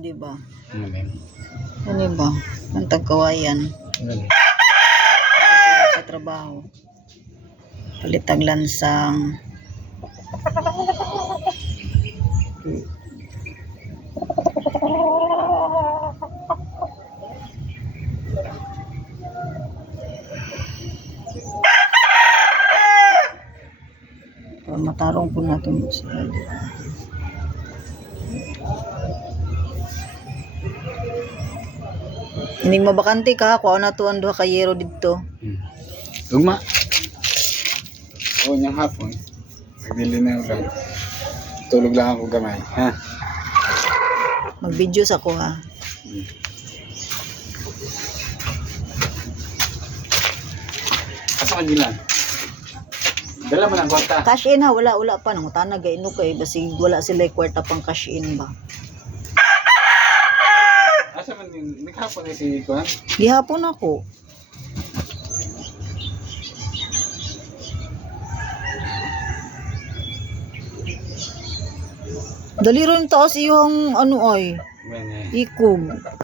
di ba? Ano Ano ba? Ang tagkawayan yun? sa trabaho. Palitag lansang. Matarong po natin sila. Ining mabakante ka, kuha na to ang duha ka yero dito. Luma. Oo, niyang hapon. Nagdili na ulan. Tulog lang ako gamay. Ha? Mag-video sa ko ha. Asa ka nila? Dala mo ng kwarta. Cash in ha, wala pa nang tanag kay ino kay basig wala sila kwarta pang cash in ba. Asa man din? Naghapon na si Kuan? Gihapon ako. Dali rin taas iyong ano ay Mene. ikog.